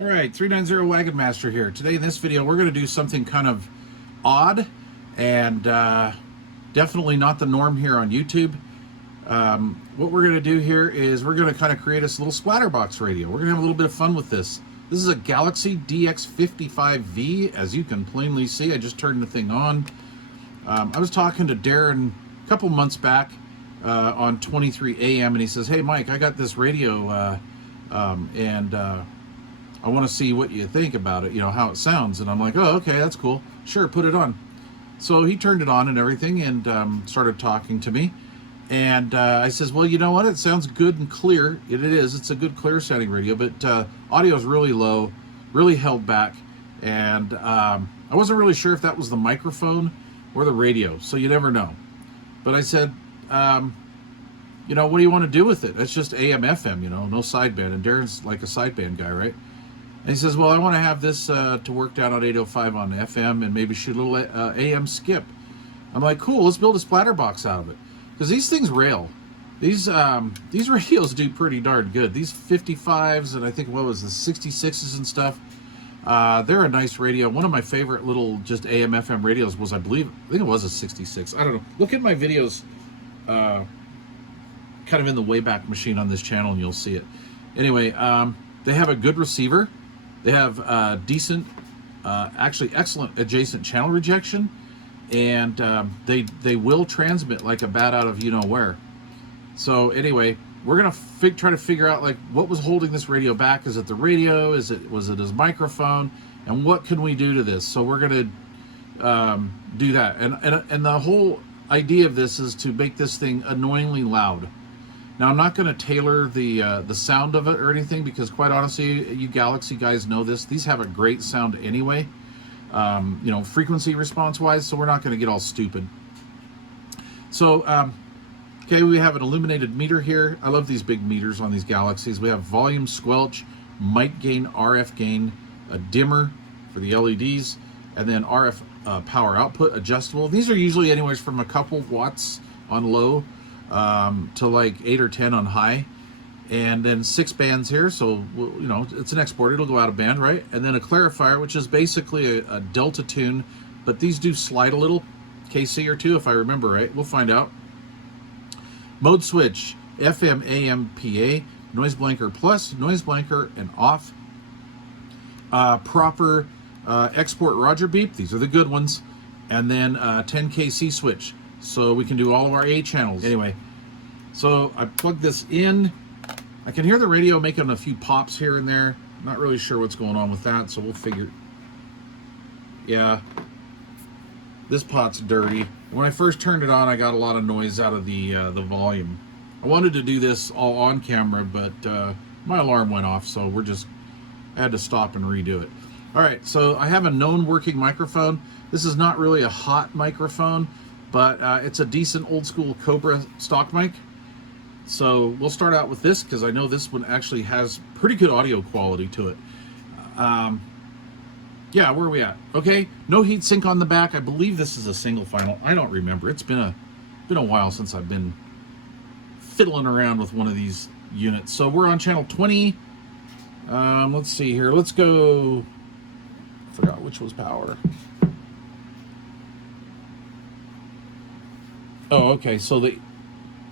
All right, 390 Wagon Master here. Today in this video, we're going to do something kind of odd and definitely not the norm here on YouTube. What we're going to do here is we're going to kind of create this little splatter box radio. We're going to have a little bit of fun with this. This is a Galaxy DX55V, as you can plainly see. I just turned the thing on. I was talking to Darrin a couple months back on 23 AM, and he says, "Hey Mike, I got this radio I want to see what you think about it, you know, how it sounds." And I'm like, "Oh, okay, that's cool. Sure, put it on." So he turned it on and everything and started talking to me. And I says, "Well, you know what? It sounds good and clear." It is. It's a good, clear sounding radio, but audio is really low, really held back. And I wasn't really sure if that was the microphone or the radio, so you never know. But I said, you know, what do you want to do with it? It's just AM, FM, you know, no sideband. And Darren's like a sideband guy, right? And he says, "Well, I want to have this to work down on 805 on FM and maybe shoot a little AM skip." I'm like, "Cool, let's build a splatter box out of it." Because these things rail. These radios do pretty darn good. These 55s and I think, what was the 66s and stuff, they're a nice radio. One of my favorite little just AM, FM radios was, I think it was a 66. I don't know. Look at my videos kind of in the Wayback Machine on this channel and you'll see it. Anyway, they have a good receiver. They have decent, actually excellent adjacent channel rejection, and they will transmit like a bat out of you know where. So anyway, we're gonna try to figure out like what was holding this radio back. Is it the radio? Was it his microphone? And what can we do to this? So we're gonna do that. And the whole idea of this is to make this thing annoyingly loud. Now, I'm not going to tailor the sound of it or anything because, quite honestly, you Galaxy guys know this. These have a great sound anyway, you know, frequency response-wise, so we're not going to get all stupid. So, okay, we have an illuminated meter here. I love these big meters on these Galaxies. We have volume, squelch, mic gain, RF gain, a dimmer for the LEDs, and then RF power output adjustable. These are usually anywhere from a couple watts on low to like 8 or 10 on high, and then 6 bands here, so you know it's an export, it'll go out of band, right? And then a clarifier, which is basically a delta tune, but these do slide a little, KC or 2 if I remember right, we'll find out. Mode switch, FM, AM, PA, noise blanker plus, noise blanker and off, proper export Roger beep, these are the good ones, and then 10 KC switch, so we can do all of our A channels. Anyway, so I plugged this in. I can hear the radio making a few pops here and there. I'm not really sure what's going on with that, so we'll figure. Yeah, this pot's dirty. When I first turned it on, I got a lot of noise out of the volume. I wanted to do this all on camera, but my alarm went off, so I had to stop and redo it. All right, so I have a known working microphone. This is not really a hot microphone, but it's a decent old school Cobra stock mic. So we'll start out with this because I know this one actually has pretty good audio quality to it. Yeah, where are we at? Okay, no heat sink on the back. I believe this is a single final. I don't remember. It's been a while since I've been fiddling around with one of these units. So we're on channel 20. Let's see here. Let's go. I forgot which was power. Oh, okay. So the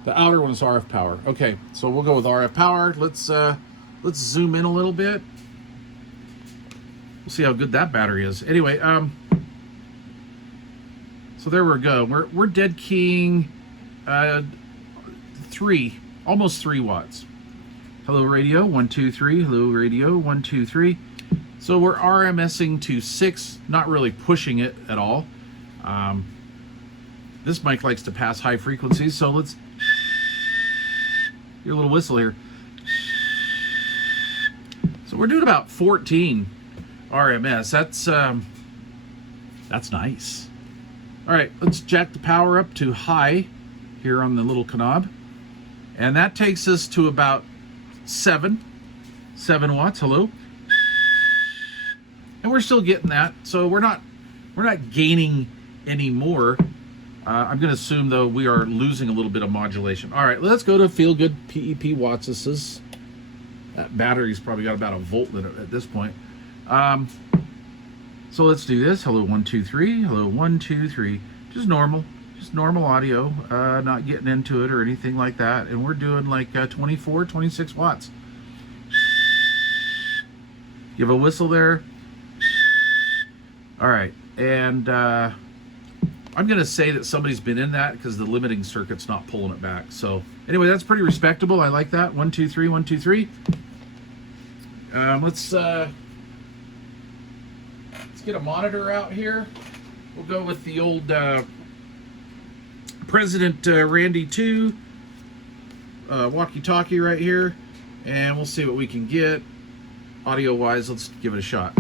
outer one is RF power. Okay, so we'll go with RF power. Let's zoom in a little bit. We'll see how good that battery is. Anyway, so there we go. We're dead keying almost 3 watts. Hello radio, 1 2 3. Hello radio, 1 2 3. So we're RMSing to 6, not really pushing it at all. This mic likes to pass high frequencies, so let's hear a little whistle here. So we're doing about 14 RMS. That's nice. All right, let's jack the power up to high here on the little knob, and that takes us to about 7 watts. Hello, and we're still getting that, so we're not gaining any more. I'm going to assume, though, we are losing a little bit of modulation. All right, let's go to Feel Good PEP Watts. That battery's probably got about a volt in it at this point. So let's do this. Hello, 1, 2, 3. Hello, 1, 2, 3. Just normal audio, not getting into it or anything like that. And we're doing like 24, 26 watts. Give a whistle there. All right, and I'm gonna say that somebody's been in that because the limiting circuit's not pulling it back. So anyway, that's pretty respectable. I like that. 1, 2, 3, 1, 2, 3. Let's get a monitor out here. We'll go with the old President Randy 2 walkie-talkie right here, and we'll see what we can get audio-wise. Let's give it a shot.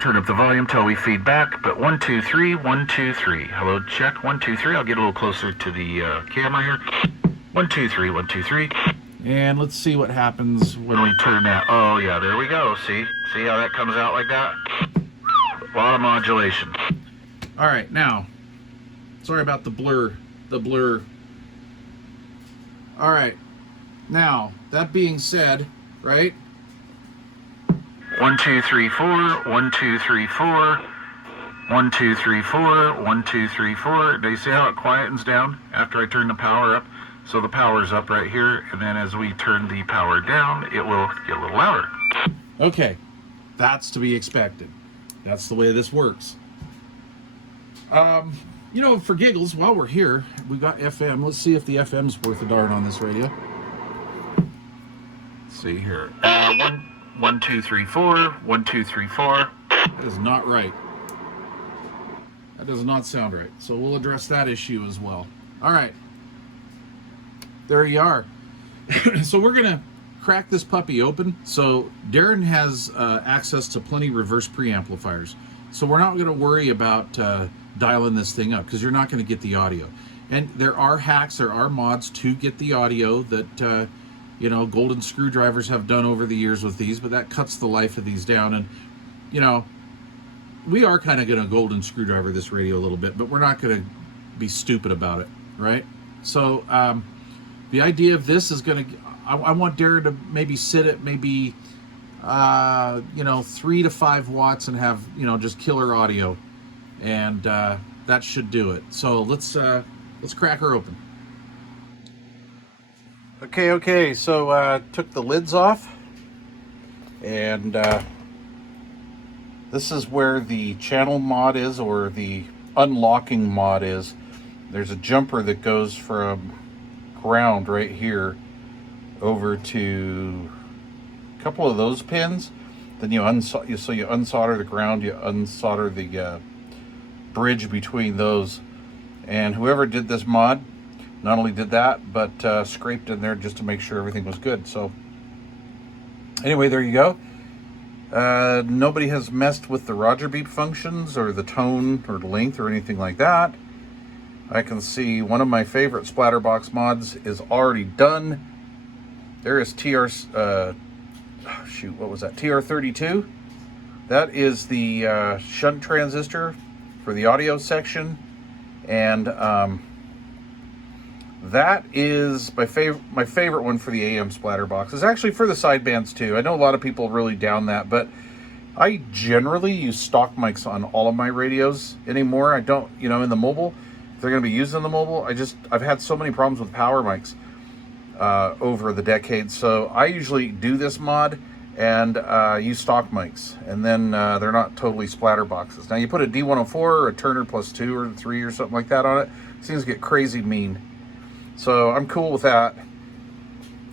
Turn up the volume till we feed back, but 1, 2, 3, 1, 2, 3. Hello, check, 1, 2, 3. I'll get a little closer to the camera here. 1, 2, 3, 1, 2, 3. And let's see what happens when we turn that. Oh yeah, there we go. See how that comes out like that? A lot of modulation. All right, now, sorry about the blur. All right, now, that being said, right? 1, 2, 3, 4, 1, 2, 3, 4, 1, 2, 3, 4, 1, 2, 3, 4. Do you see how it quietens down after I turn the power up? So the power's up right here, and then as we turn the power down, it will get a little louder. Okay, that's to be expected. That's the way this works. You know, for giggles, while we're here, we got FM. Let's see if the FM's worth a darn on this radio. Let's see here. 1, 2, 3, 4. 1, 2, 3, 4. That is not right. That does not sound right. So we'll address that issue as well. All right. There you are. So we're going to crack this puppy open. So Darrin has access to plenty reverse preamplifiers. So we're not going to worry about dialing this thing up because you're not going to get the audio. And there are hacks, there are mods to get the audio that you know, golden screwdrivers have done over the years with these, but that cuts the life of these down. And you know, we are kind of going to golden screwdriver this radio a little bit, but we're not going to be stupid about it, right? So the idea of this is going to, I want Darrin to maybe sit at maybe you know, 3 to 5 watts and have, you know, just killer audio, and that should do it. So let's crack her open. Okay, so took the lids off, and this is where the channel mod is, or the unlocking mod is. There's a jumper that goes from ground right here over to a couple of those pins. Then you unsolder the ground, you unsolder the bridge between those. And whoever did this mod not only did that, but scraped in there just to make sure everything was good. So anyway, there you go. Nobody has messed with the Roger beep functions or the tone or the length or anything like that. I can see one of my favorite Splatterbox mods is already done. There is TR32. That is the shunt transistor for the audio section, and that is my favorite one for the AM Splatterbox. It's actually for the sidebands too. I know a lot of people really down that, but I generally use stock mics on all of my radios anymore. I don't, you know, in the mobile, if they're going to be used in the mobile, I've had so many problems with power mics over the decades. So I usually do this mod and use stock mics, and then they're not totally Splatterboxes. Now you put a D104 or a Turner plus 2 or 3 or something like that on it, it seems to get crazy mean. So I'm cool with that.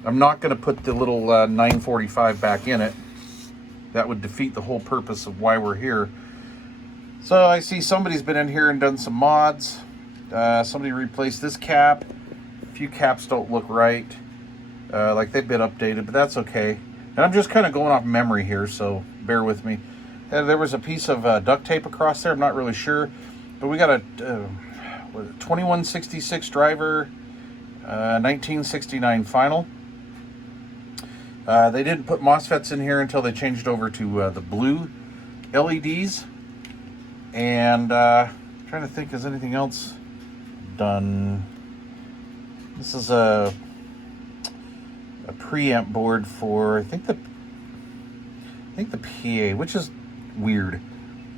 I'm not going to put the little 945 back in it. That would defeat the whole purpose of why we're here. So I see somebody's been in here and done some mods. Somebody replaced this cap. A few caps don't look right, like they've been updated, but that's okay. And I'm just kind of going off memory here, so bear with me. There was a piece of duct tape across there. I'm not really sure, but we got a 2166 driver, 1969 final. They didn't put MOSFETs in here until they changed over to the blue LEDs. And trying to think, is anything else done? This is a a preamp board for I think the PA, which is weird.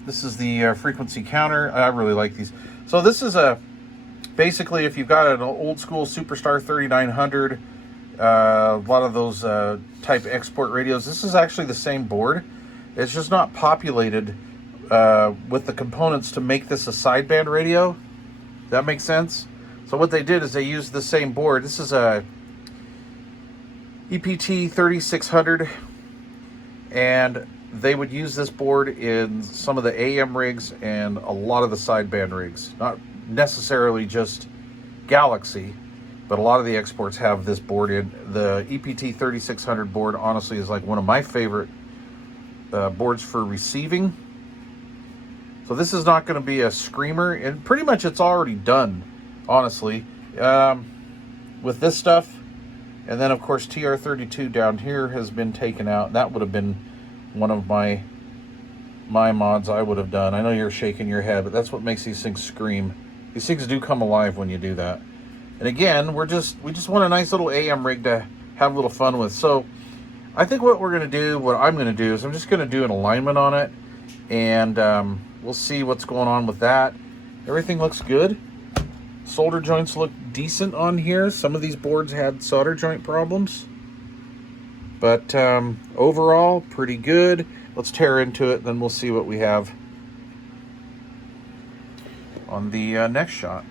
This is the frequency counter. I really like these. So this is basically if you've got an old school Superstar 3900, a lot of those type export radios, this is actually the same board. It's just not populated with the components to make this a sideband radio. That makes sense? So what they did is they used the same board. This is a EPT 3600, and they would use this board in some of the AM rigs and a lot of the sideband rigs. Not necessarily just Galaxy, but a lot of the exports have this board in. The EPT 3600 board, honestly, is like one of my favorite boards for receiving. So this is not going to be a screamer, and pretty much it's already done, honestly, with this stuff. And then, of course, TR32 down here has been taken out. That would have been one of my mods I would have done. I know you're shaking your head, but that's what makes these things scream. These things do come alive when you do that. And again, we just want a nice little AM rig to have a little fun with. So I think what I'm going to do is I'm just going to do an alignment on it, and we'll see what's going on with that. Everything looks good. Solder joints look decent on here. Some of these boards had solder joint problems, but overall pretty good. Let's tear into it, then we'll see what we have on the next shot.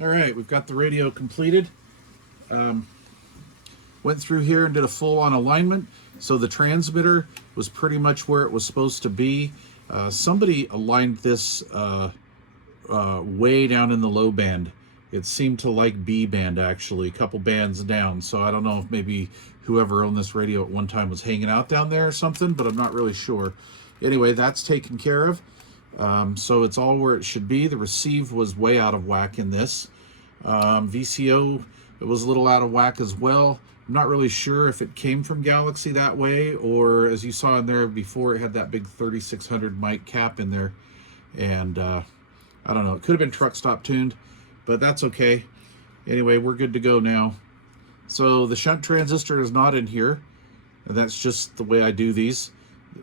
All right, we've got the radio completed. Went through here and did a full-on alignment. So the transmitter was pretty much where it was supposed to be. Somebody aligned this way down in the low band. It seemed to like B band, actually, a couple bands down. So I don't know if maybe whoever owned this radio at one time was hanging out down there or something, but I'm not really sure. Anyway, that's taken care of. So it's all where it should be. The receive was way out of whack in this. VCO, it was a little out of whack as well. I'm not really sure if it came from Galaxy that way, or as you saw in there before, it had that big 3600 mic cap in there. And I don't know, it could have been truck stop tuned, but that's okay. Anyway, we're good to go now. So the shunt transistor is not in here, and that's just the way I do these.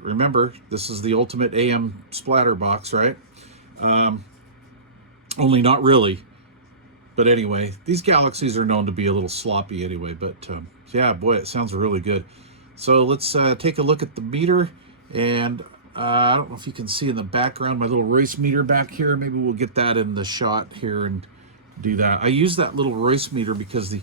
Remember, this is the ultimate AM splatter box, right? Only not really. But anyway, these Galaxies are known to be a little sloppy anyway, but yeah, boy, it sounds really good. So let's take a look at the meter, and I don't know if you can see in the background my little Royce meter back here. Maybe we'll get that in the shot here and do that. I use that little Royce meter because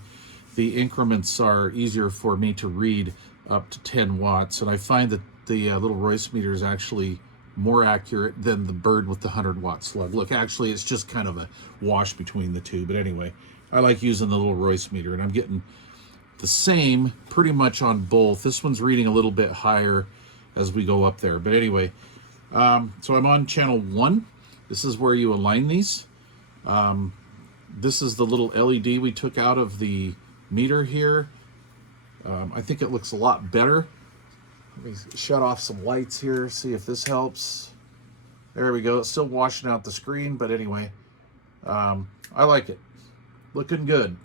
the increments are easier for me to read up to 10 watts, and I find that the little Royce meter is actually more accurate than the bird with the 100-watt slug. Look, actually, it's just kind of a wash between the two. But anyway, I like using the little Royce meter, and I'm getting the same pretty much on both. This one's reading a little bit higher as we go up there. But anyway, so I'm on channel 1. This is where you align these. This is the little LED we took out of the meter here. I think it looks a lot better. Let me shut off some lights here, see if this helps. There we go. It's still washing out the screen, but anyway, I like it. Looking good.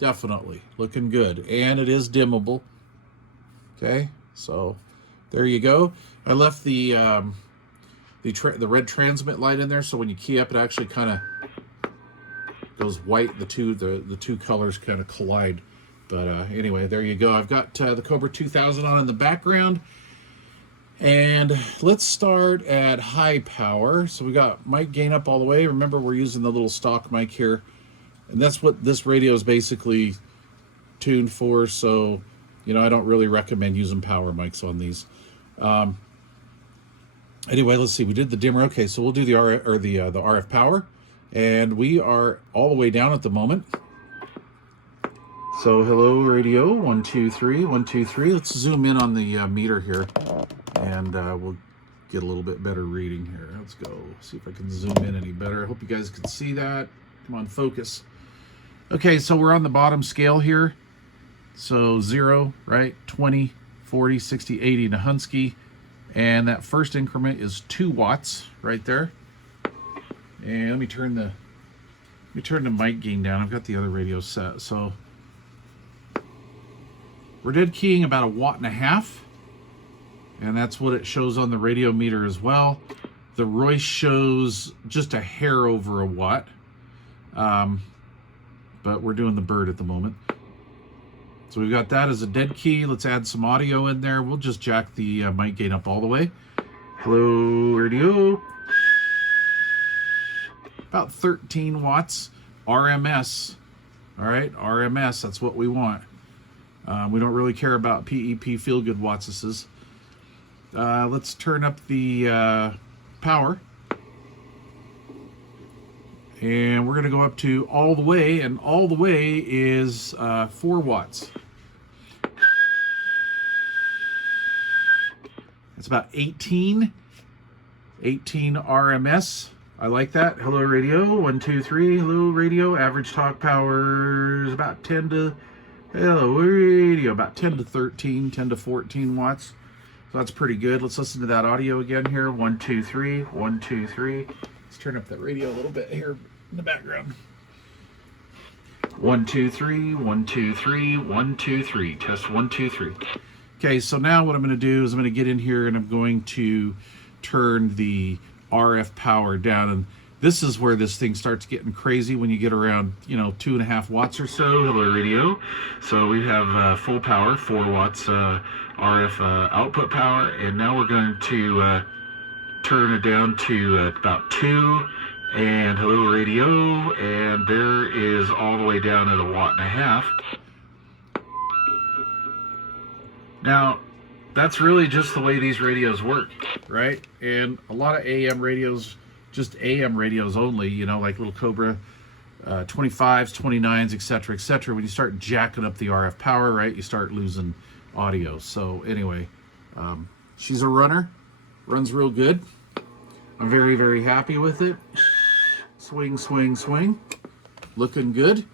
Definitely looking good. And it is dimmable. Okay, so there you go. I left the red transmit light in there, so when you key up, it actually kind of goes white. The two colors kind of collide. But anyway, there you go. I've got the Cobra 2000 on in the background. And let's start at high power. So we got mic gain up all the way. Remember, we're using the little stock mic here. And that's what this radio is basically tuned for. So, you know, I don't really recommend using power mics on these. Anyway, let's see. We did the dimmer. Okay, so we'll do the RF power. And we are all the way down at the moment. So hello radio, 1 2 3 1 2 3. Let's zoom in on the meter here, and we'll get a little bit better reading here. Let's go see if I can zoom in any better. I hope you guys can see that. Come on, focus. Okay, so we're on the bottom scale here. So 0, right, 20, 40, 60, 80 in a Hunsky, and that first increment is 2 watts right there. And let me turn the mic gain down. I've got the other radio set, so We're dead keying about 1.5 watts, and that's what it shows on the radio meter as well. The Royce shows just a hair over a watt, but we're doing the Bird at the moment. So we've got that as a dead key. Let's add some audio in there. We'll just jack the mic gain up all the way. Hello, radio. About 13 watts RMS. All right, RMS, that's what we want. We don't really care about PEP feel-good wattses. Let's turn up the power. And we're going to go up to all the way, and all the way is 4 watts. It's about 18 RMS. I like that. Hello radio, 1 2 3. Hello radio. Average talk power is about 10 to, hello radio, about 10 to 13, 10 to 14 watts. So that's pretty good. Let's listen to that audio again here. 1 2 3, 1 2 3. Let's turn up that radio a little bit here in the background. 1 2 3, 1 2 3, 1 2 3. Test 1 2 3. Okay, so now what I'm going to do is I'm going to get in here and I'm going to turn the RF power down, and this is where this thing starts getting crazy when you get around, 2.5 watts or so. Hello radio. So we have full power, 4 watts RF output power, and now we're going to turn it down to about 2. And hello radio, and there is all the way down at 1.5 watts. Now, that's really just the way these radios work, right? And a lot of AM radios, just AM radios only, like little Cobra 25s, 29s, etc., etc. When you start jacking up the RF power, right, you start losing audio. So anyway, she's a runner, runs real good. I'm very, very happy with it. Swing, swing, swing. Looking good.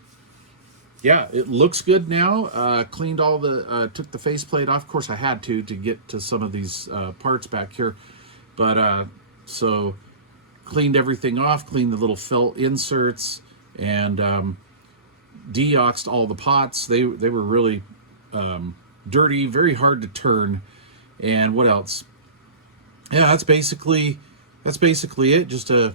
Yeah, it looks good now. Cleaned all the, took the faceplate off. Of course, I had to get to some of these parts back here. But so cleaned everything off, cleaned the little felt inserts, and deoxed all the pots. They were really dirty, very hard to turn. And what else? Yeah, that's basically it. Just a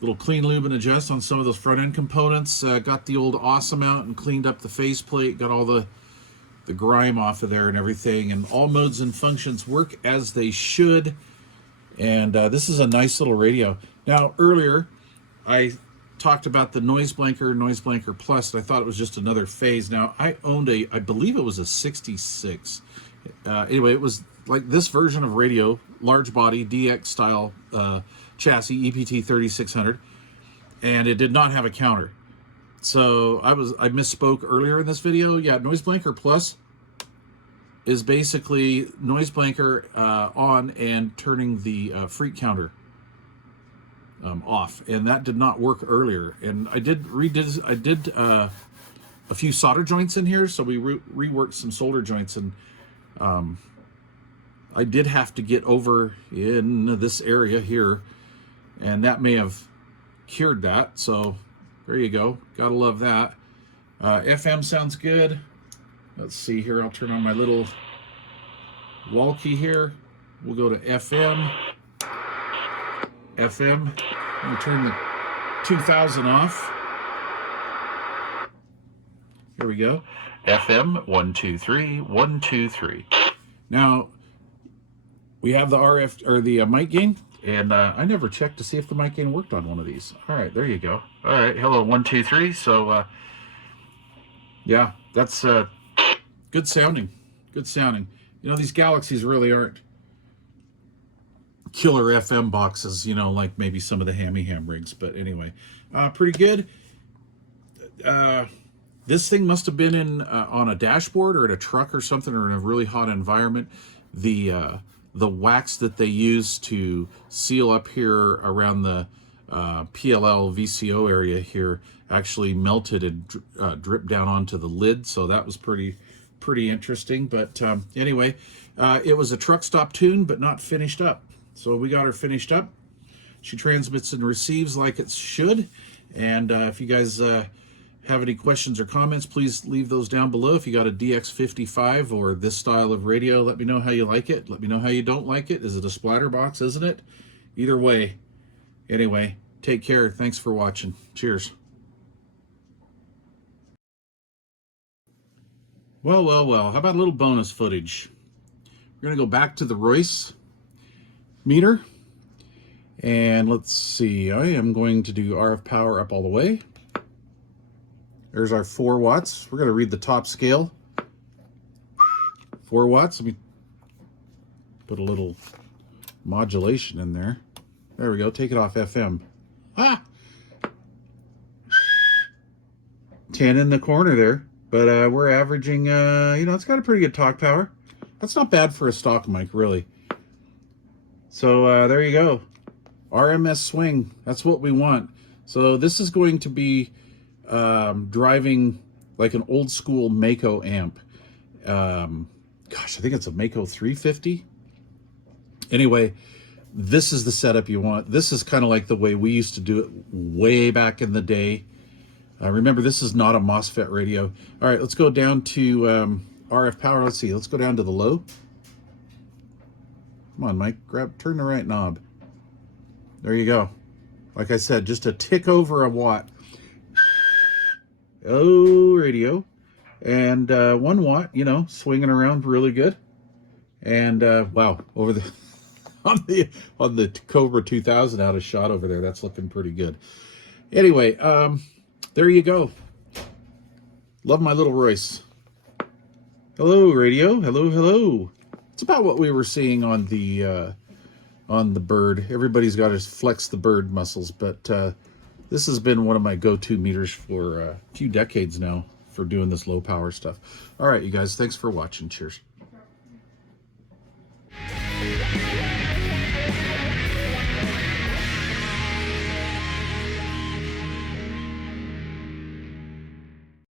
little clean lube and adjust on some of those front end components. Got the old Awesome out and cleaned up the faceplate. Got all the grime off of there and everything. And all modes and functions work as they should. And this is a nice little radio. Now earlier I talked about the Noise Blanker Plus, and I thought it was just another phase. Now I owned I believe it was a 66. Anyway, it was like this version of radio, large body DX style chassis, EPT 3600, and it did not have a counter. So I misspoke earlier in this video. Yeah, Noise Blanker Plus is basically Noise Blanker on and turning the freak counter off, and that did not work earlier. And I did a few solder joints in here, so we reworked some solder joints, and I did have to get over in this area here, and that may have cured that. So there you go. Gotta love that. FM sounds good. Let's see here. I'll turn on my little wall key here. We'll go to FM. FM. I'm gonna turn the 2000 off. Here we go. FM 1 2 3 1 2 3. Now we have the RF or the mic gain, and I never checked to see if the mic gain worked on one of these. All right, there you go. All right, hello 1 2 3. So yeah, that's good sounding. Good sounding. These Galaxies really aren't killer FM boxes, like maybe some of the Hammy Ham rigs. But anyway, pretty good. This thing must have been in on a dashboard or in a truck or something, or in a really hot environment. The wax that they use to seal up here around the PLL VCO area here actually melted and dripped down onto the lid. So that was pretty interesting. But anyway, it was a truck stop tune, but not finished up. So we got her finished up. She transmits and receives like it should. And if you guys have any questions or comments, please leave those down below. If you got a DX55 or this style of radio, let me know how you like it. Let me know how you don't like it. Is it a splatter box, isn't it? Either way. Anyway, take care. Thanks for watching. Cheers. Well, well, well. How about a little bonus footage? We're going to go back to the Royce meter. And let's see. I am going to do RF power up all the way. There's our 4 watts. We're going to read the top scale. 4 watts. Let me put a little modulation in there. There we go. Take it off FM. Ah! 10 in the corner there. But we're averaging, it's got a pretty good talk power. That's not bad for a stock mic, really. So there you go. RMS swing. That's what we want. So this is going to be driving like an old school Mako amp. Gosh, I think it's a Mako 350. Anyway, this is the setup you want. This is kind of like the way we used to do it way back in the day. Remember, this is not a MOSFET radio. All right, let's go down to RF power. Let's see. Let's go down to the low. Come on, Mike. Turn the right knob. There you go. Like I said, just a tick over a watt. Oh, radio. And 1 watt, swinging around really good. And wow, over the on the Cobra 2000 out of shot over there, that's looking pretty good. Anyway, there you go. Love my little Royce. Hello, radio. Hello, hello. It's about what we were seeing on the bird. Everybody's got to flex the bird muscles, but this has been one of my go-to meters for a few decades now for doing this low power stuff. All right, you guys, thanks for watching. Cheers.